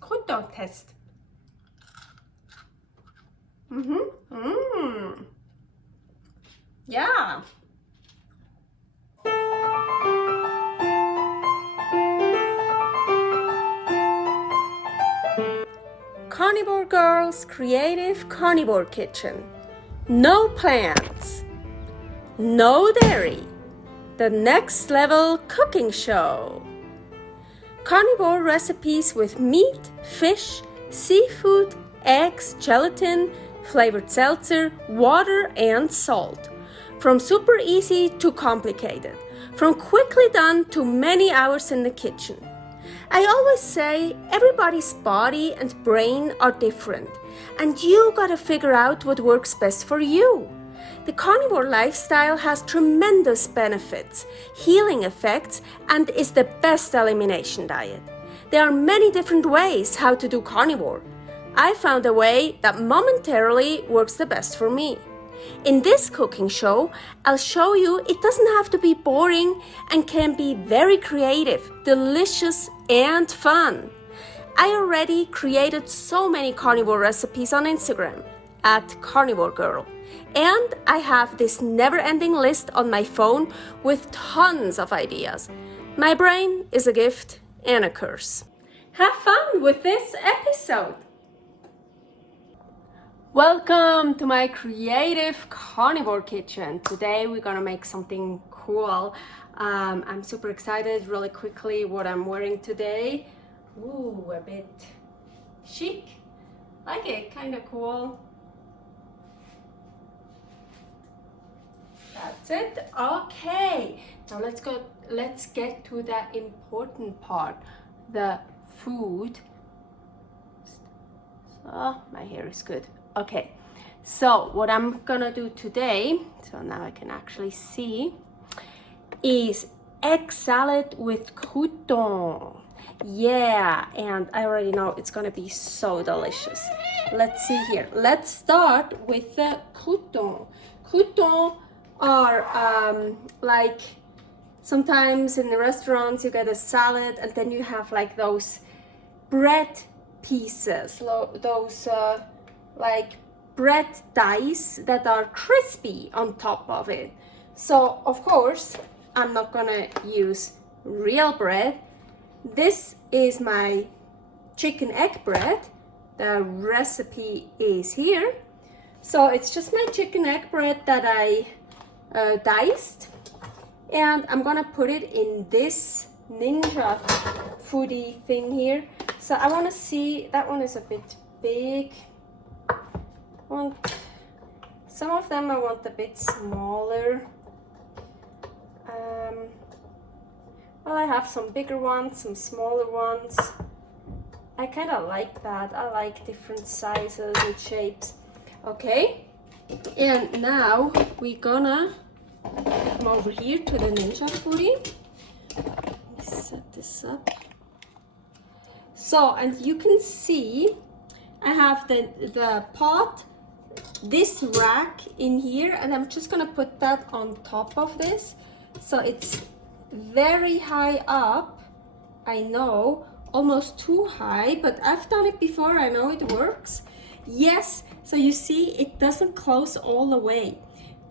Croûton test. Yeah. Carnivore Girl's Creative Carnivore Kitchen. No plants, no dairy, the next level cooking show. Carnivore recipes with meat, fish, seafood, eggs, gelatin, flavored seltzer, water, and salt. From super easy to complicated, from quickly done to many hours in the kitchen. I always say everybody's body and brain are different, and you gotta figure out what works best for you. The carnivore lifestyle has tremendous benefits, healing effects, and is the best elimination diet. There are many different ways how to do carnivore. I found a way that momentarily works the best for me. In this cooking show, I'll show you it doesn't have to be boring and can be very creative, delicious, and fun. I already created so many carnivore recipes on Instagram at karnivorgirl, and I have this never-ending list on my phone with tons of ideas. My brain is a gift and a curse. Have fun with this episode! Welcome to my creative carnivore kitchen. Today we're gonna make something cool. I'm super excited. Really quickly, what I'm wearing today. Ooh, a bit chic. Like it, kind of cool. That's it. Okay, now let's get to the important part, the food. So my hair is good. Okay, so what I'm gonna do today, so now I can actually see, is egg salad with croûtons. Yeah, and I already know it's gonna be so delicious. Let's see here. Let's start with the croûtons. Croûtons are like sometimes in the restaurants you get a salad and then you have like those bread pieces, those like bread dice that are crispy on top of it. So of course I'm not gonna use real bread. This is my chicken egg bread. The recipe is here. So it's just my chicken egg bread that I diced, and I'm gonna put it in this ninja foodie thing here. So I want to see, that one is a bit big. Some of them I want a bit smaller. Well, I have some bigger ones, some smaller ones. I kind of like that. I like different sizes and shapes. Okay, and now we're gonna come over here to the ninja foodie. Let me set this up. So, and you can see I have the pot, this rack in here, and I'm just gonna put that on top of this. So it's very high up, I know, almost too high, but I've done it before, I know it works. Yes, so you see it doesn't close all the way,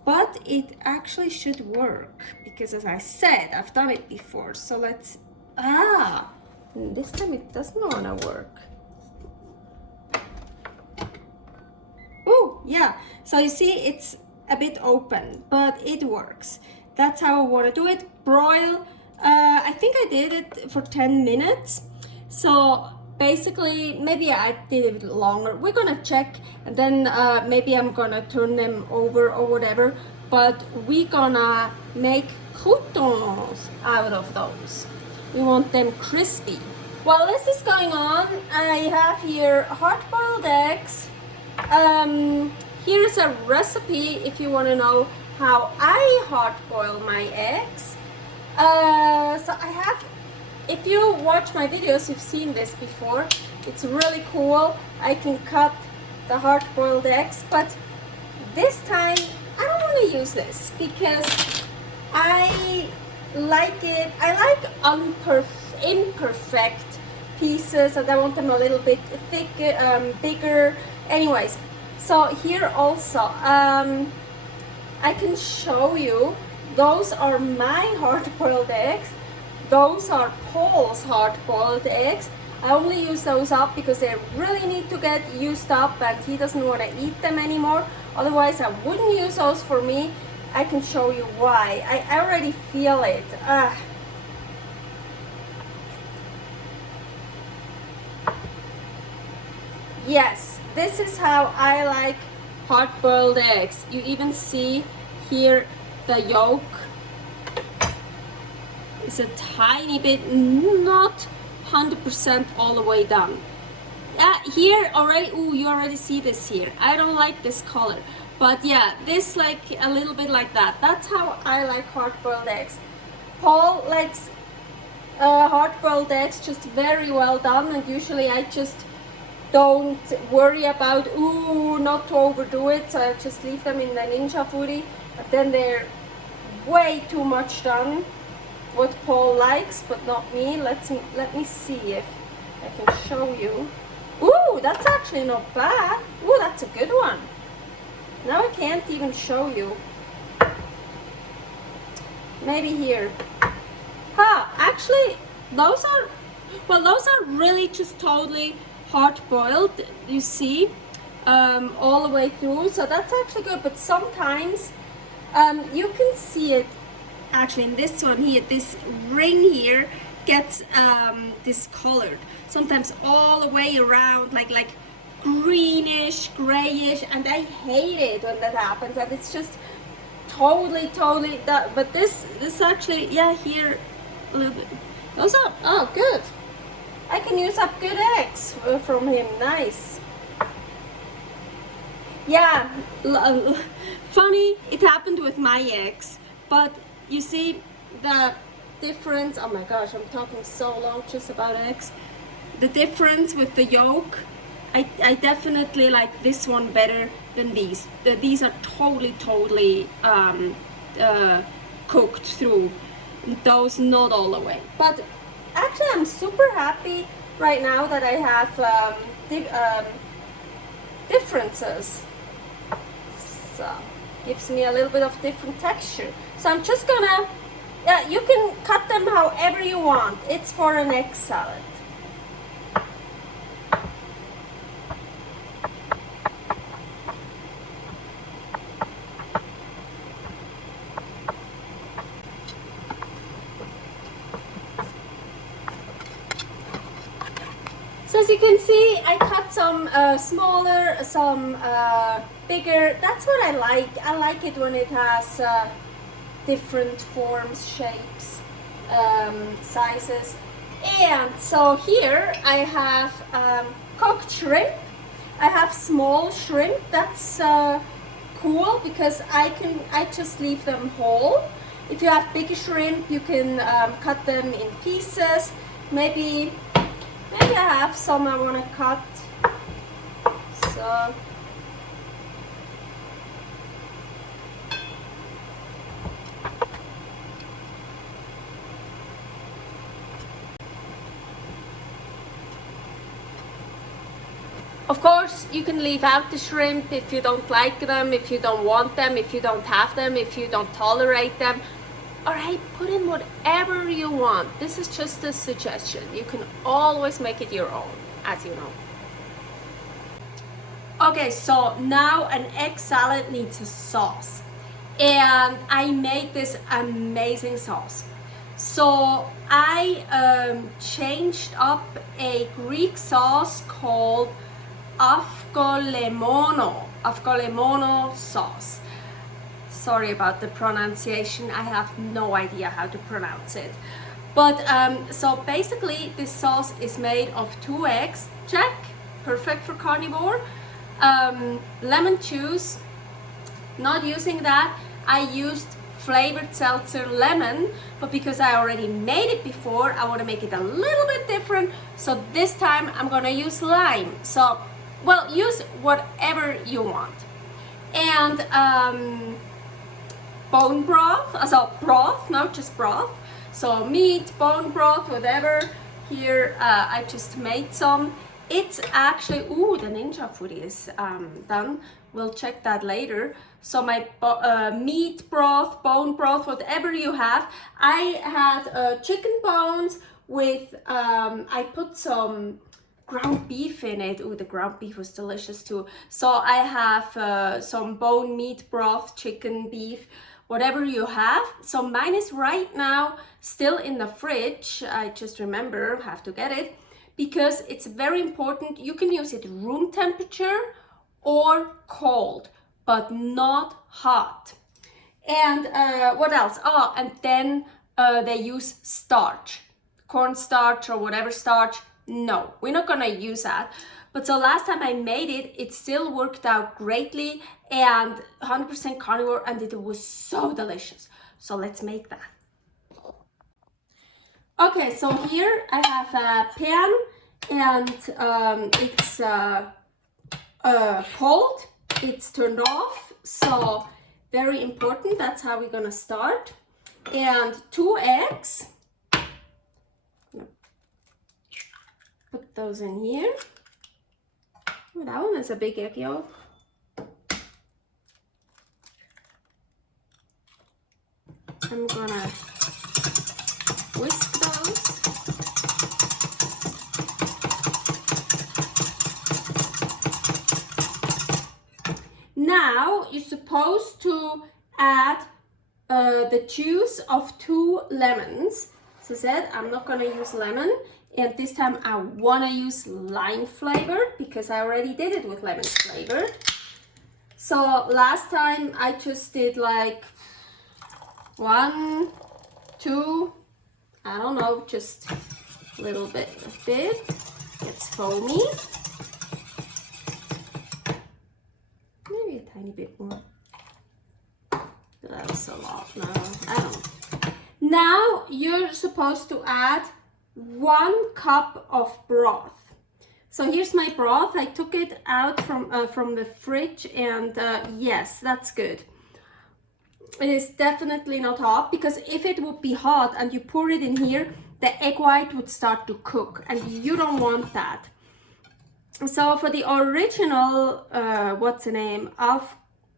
but it actually should work because, as I said, I've done it before. So let's, this time it doesn't want to work. Oh, yeah. So you see it's a bit open, but it works. That's how I want to do it. Broil. I think I did it for 10 minutes. So basically, maybe I did it longer. We're gonna check, and then maybe I'm gonna turn them over or whatever. But we're gonna make croûtons out of those. We want them crispy. While this is going on, I have here hard-boiled eggs. Here's a recipe if you want to know how I hard-boil my eggs. So I have, if you watch my videos, you've seen this before. It's really cool. I can cut the hard-boiled eggs, but this time I don't want to use this because I like it. I like imperfect pieces, and I want them a little bit thicker, bigger. Anyways, so here also, I can show you, those are my hard-boiled eggs. Those are Paul's hard-boiled eggs. I only use those up because they really need to get used up and he doesn't want to eat them anymore. Otherwise, I wouldn't use those for me. I can show you why. I already feel it. Yes, this is how I like hard-boiled eggs. You even see here the yolk is a tiny bit, not 100% all the way done. Here already, you already see this here. I don't like this color, but yeah, this like a little bit like that. That's how I like hard-boiled eggs. Paul likes hard-boiled eggs just very well done, and usually I just don't worry about not to overdo it, so I just leave them in the Ninja Foodie, but then they're way too much done. What Paul likes, but not me. Let me see if I can show you. Ooh, that's actually not bad. Ooh, that's a good one. Now I can't even show you. Maybe here. Actually, those are really just totally hard-boiled, you see, all the way through, so that's actually good. But sometimes you can see it actually in this one here, this ring here gets discolored, sometimes all the way around, like greenish, grayish, and I hate it when that happens, and it's just totally that. But this actually, yeah, here a little bit. Those are good. I can use up good eggs from him. Nice. Yeah, funny, it happened with my eggs, but you see the difference. Oh my gosh, I'm talking so long just about eggs. The difference with the yolk, I definitely like this one better than these. These are totally cooked through. Those not all the way. But actually, I'm super happy right now that I have differences. So gives me a little bit of different texture. So I'm just gonna, you can cut them however you want. It's for an egg salad. So as you can see, I cut some smaller, some bigger. That's what I like. I like it when it has different forms, shapes, sizes. And so here I have cooked shrimp. I have small shrimp. That's cool because I just leave them whole. If you have bigger shrimp, you can cut them in pieces. Maybe I have some I want to cut. So of course, you can leave out the shrimp if you don't like them, if you don't want them, if you don't have them, if you don't tolerate them. Alright, put in whatever you want. This is just a suggestion. You can always make it your own, as you know. Okay, so now an egg salad needs a sauce. And I made this amazing sauce. So I changed up a Greek sauce called Avgolemono Sauce. Sorry about the pronunciation, I have no idea how to pronounce it. But so basically this sauce is made of 2 eggs, check, perfect for carnivore. Lemon juice, not using that. I used flavored seltzer lemon, but because I already made it before, I want to make it a little bit different. So this time I'm gonna use lime. So, well, use whatever you want. And bone broth, so broth, not just broth. So meat, bone broth, whatever. Here I just made some. It's actually, ooh, the ninja food is done. We'll check that later. So my meat broth, bone broth, whatever you have. I had chicken bones with, I put some ground beef in it. Ooh, the ground beef was delicious too. So I have some bone meat broth, chicken, beef, whatever you have. So mine is right now still in the fridge. I just remember, have to get it, because it's very important. You can use it room temperature or cold, but not hot. And what else? Oh, and then they use starch, cornstarch or whatever starch. No, we're not gonna use that. But so last time I made it, it still worked out greatly, and 100% carnivore, and it was so delicious. So let's make that. Okay, so here I have a pan, and it's cold, it's turned off, so very important. That's how we're gonna start. And 2 eggs. Put those in here. Oh, that one is a big egg yolk. I'm gonna whisk those. Now you're supposed to add the juice of 2 lemons. As I said, I'm not gonna use lemon. And this time I wanna use lime flavored because I already did it with lemon flavored. So last time I just did like 1, 2, I don't know, just a little bit of it. It's foamy. Maybe a tiny bit more. That's a lot. No, I don't know. Now you're supposed to add 1 cup of broth. So here's my broth. I took it out from the fridge, and yes, that's good. It is definitely not hot, because if it would be hot and you pour it in here, the egg white would start to cook, and you don't want that. So for the original, what's the name?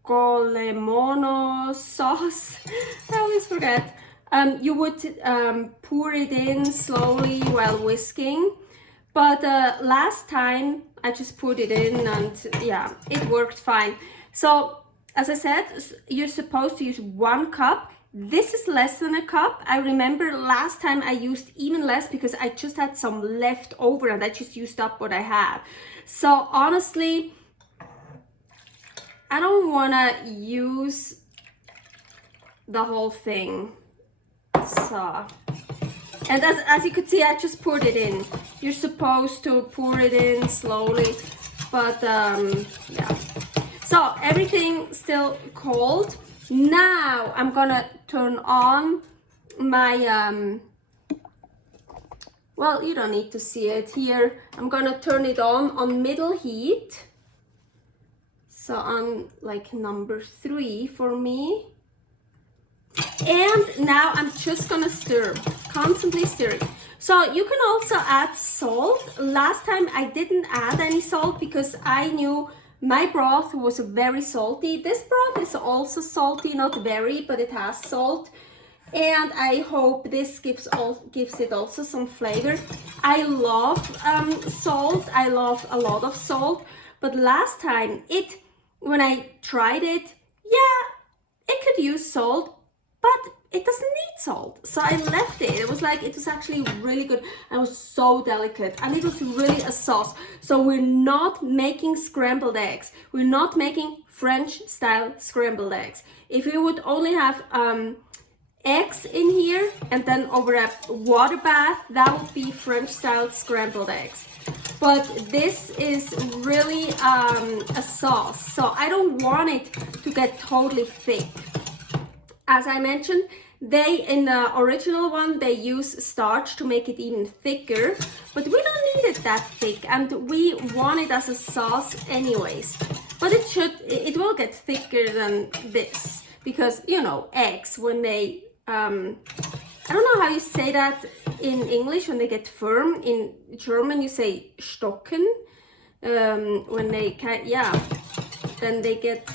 Avgolemono Sauce. I always forget. You would pour it in slowly while whisking, but last time I just put it in, and yeah, it worked fine. So as I said, you're supposed to use 1 cup. This is less than a cup. I remember last time I used even less because I just had some left over and I just used up what I had. So honestly, I don't want to use the whole thing. So, and as you could see, I just poured it in. You're supposed to pour it in slowly, but yeah. So everything still cold. Now I'm gonna turn on my well, you don't need to see it here. I'm gonna turn it on middle heat. So on like number 3 for me. And now I'm just gonna stir, constantly stirring. So you can also add salt. Last time I didn't add any salt because I knew my broth was very salty. This broth is also salty, not very, but it has salt. And I hope this gives it also some flavor. I love salt. I love a lot of salt. But last time when I tried it, yeah, it could use salt, but it doesn't need salt. So I left it. It was actually really good. It was so delicate, and it was really a sauce. So we're not making scrambled eggs. We're not making French style scrambled eggs. If we would only have eggs in here and then over a water bath, that would be French style scrambled eggs. But this is really a sauce, so I don't want it to get totally thick. As I mentioned, in the original one, they use starch to make it even thicker, but we don't need it that thick, and we want it as a sauce anyways. But it will get thicker than this, because, you know, eggs, when they I don't know how you say that in English when they get firm. In German you say stocken. When they then they get,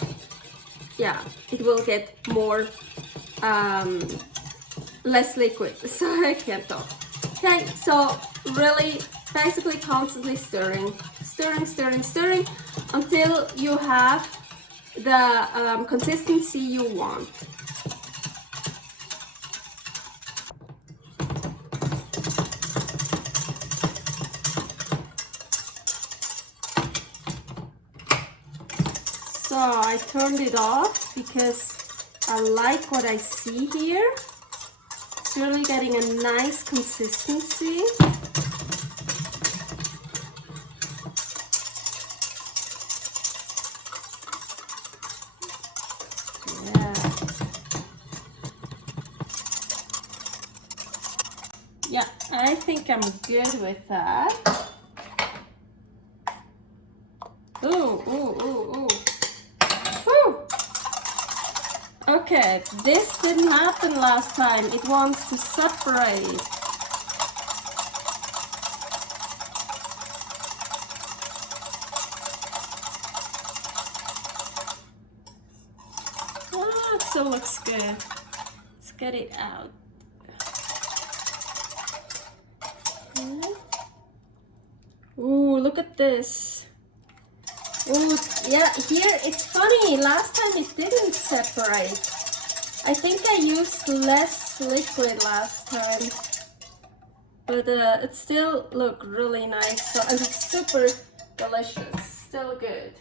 it will get more less liquid. So I can't talk. Okay, so really basically constantly stirring until you have the consistency you want. So I turned it off because I like what I see here. It's really getting a nice consistency. Yeah, I think I'm good with that. Ooh. Okay, this didn't happen last time. It wants to separate. Oh, it still looks good. Let's get it out. Ooh, look at this. Ooh, yeah, here it's funny. Last time it didn't separate. I think I used less liquid last time, but it still looked really nice. So, and it's super delicious. Still good.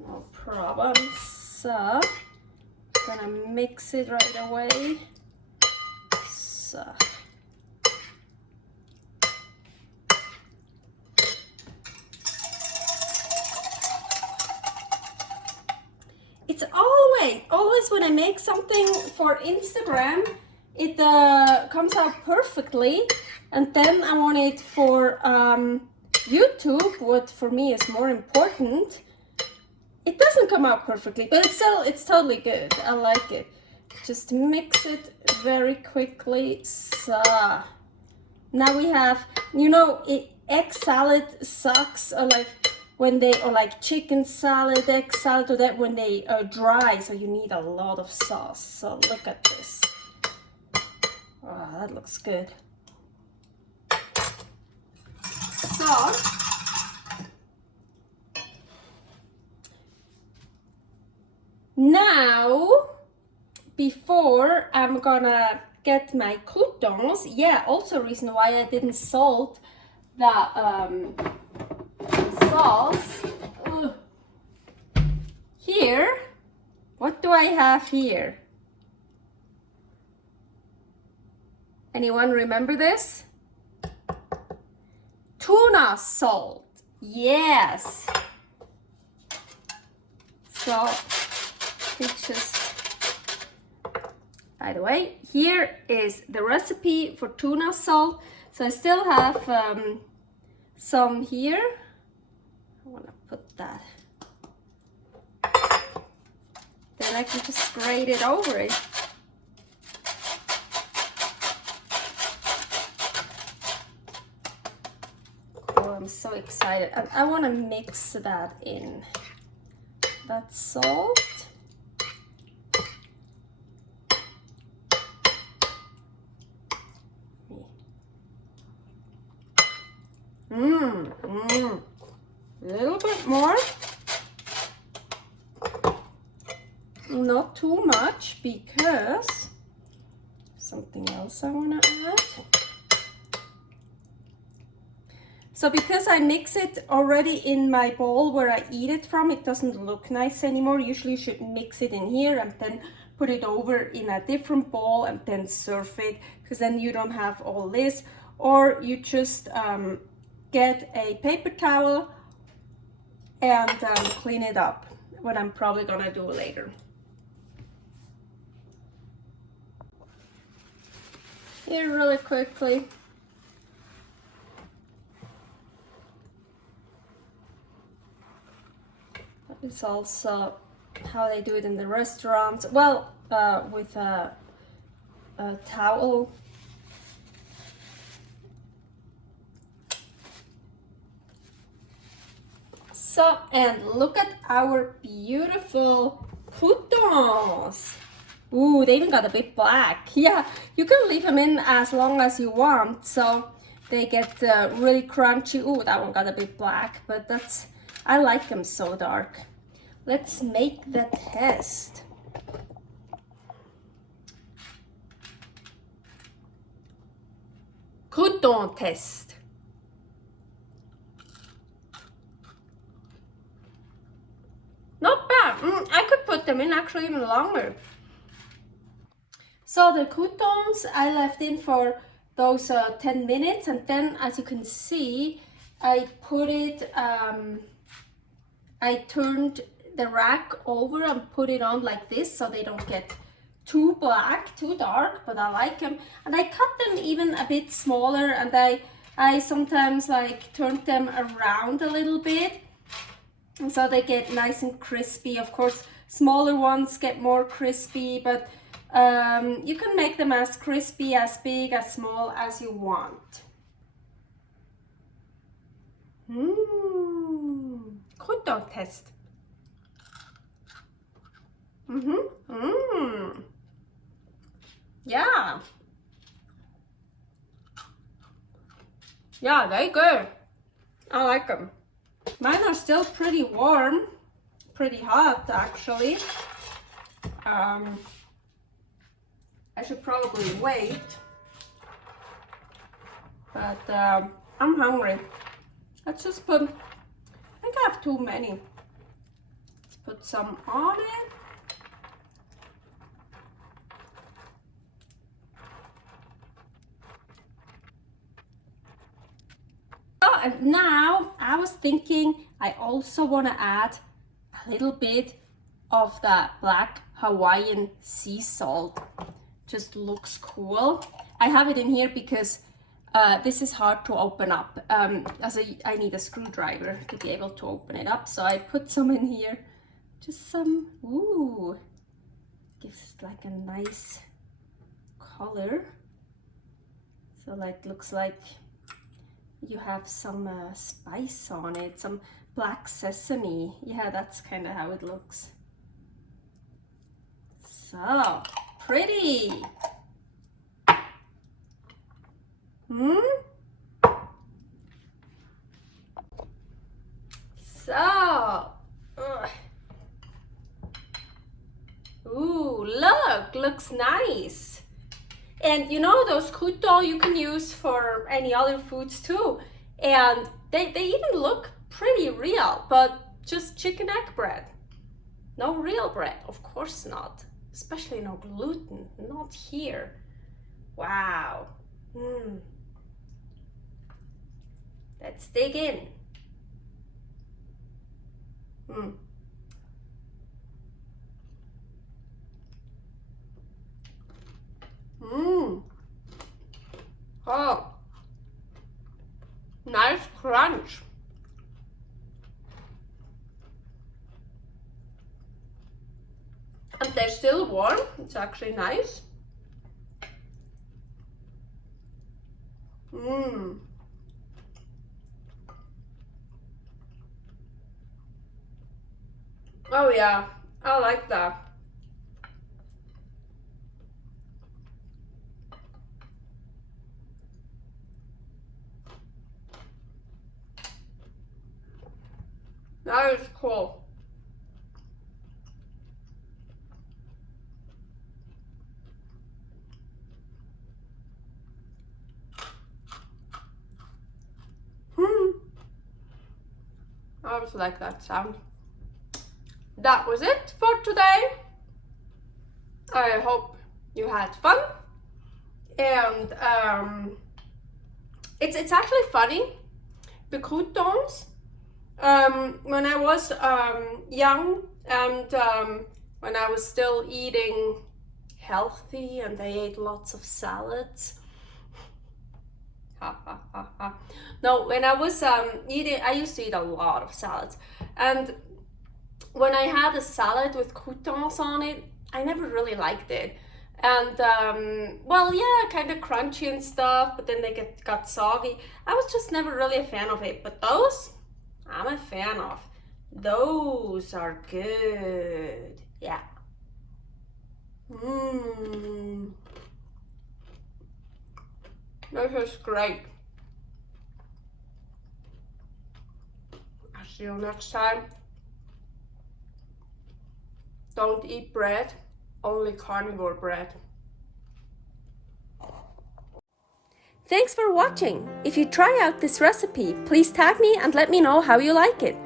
No problem. So, I'm gonna mix it right away. So. It's always when I make something for Instagram, it comes out perfectly, and then I want it for YouTube, what for me is more important. It doesn't come out perfectly, but it's totally good. I like it. Just mix it very quickly. So now we have, you know, egg salad sucks, or like when they, or like chicken salad, egg salad, or that when they are dry, so you need a lot of sauce. So look at this. Oh, that looks good. So now, before I'm gonna get my croûtons, yeah, also a reason why I didn't salt the sauce. Ugh. Here, what do I have here? Anyone remember this? Tuna salt. Yes. So it's just, by the way, here is the recipe for tuna salt. So I still have some here. I want to put that. Then I can just grate it over it. Oh, I'm so excited. And I want to mix that in. That salt. A little bit more. Not too much, because something else I want to add. So because I mix it already in my bowl where I eat it from, it doesn't look nice anymore. Usually you should mix it in here and then put it over in a different bowl and then serve it, because then you don't have all this. Or you just get a paper towel and clean it up, what I'm probably gonna do later. Here, really quickly. It's also how they do it in the restaurants. Well, with a towel. So, and look at our beautiful croûtons. Ooh, they even got a bit black. Yeah, you can leave them in as long as you want, so they get really crunchy. Ooh, that one got a bit black, but I like them so dark. Let's make the test. Croûton test. Not bad. I could put them in actually even longer. So the croûtons I left in for those 10 minutes, and then as you can see, I put it, I turned the rack over and put it on like this so they don't get too black, too dark, but I like them. And I cut them even a bit smaller, and I sometimes like turned them around a little bit so they get nice and crispy. Of course, smaller ones get more crispy, but you can make them as crispy, as big, as small as you want. Croûton test. Yeah. Yeah, very good. I like them. Mine are still pretty warm, pretty hot actually. I should probably wait, but I'm hungry. Let's just put, I think I have too many. Let's put some on it. Oh, and now I was thinking I also want to add a little bit of that black Hawaiian sea salt. Just looks cool. I have it in here because this is hard to open up. I need a screwdriver to be able to open it up, so I put some in here. Just some, ooh, gives like a nice color. So like looks like you have some spice on it, some black sesame. Yeah, that's kind of how it looks. So pretty. So, ooh, looks nice. And you know, those croûtons you can use for any other foods too. And they even look pretty real, but just chicken egg bread. No real bread, of course not. Especially no gluten, not here. Wow. Let's dig in. Oh, nice crunch. And they're still warm. It's actually nice. Oh yeah, I like that. That is cool. I also like that sound. That was it for today. I hope you had fun. And it's actually funny. The croûtons, when I was young and when I was still eating healthy and I ate lots of salads. No, when I was eating, I used to eat a lot of salads. And when I had a salad with croûtons on it, I never really liked it. And well, yeah, kind of crunchy and stuff, but then they got soggy. I was just never really a fan of it, but those I'm a fan of. Those are good. Yeah. This is great. I'll see you next time. Don't eat bread, only carnivore bread. Thanks for watching. If you try out this recipe, please tag me and let me know how you like it.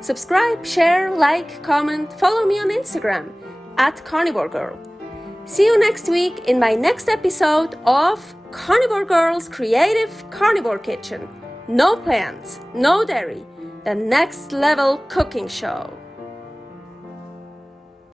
Subscribe, share, like, comment, follow me on Instagram @karnivorgirl. See you next week in my next episode of Carnivore Girl's Creative Carnivore Kitchen. No plants, no dairy, the next level cooking show.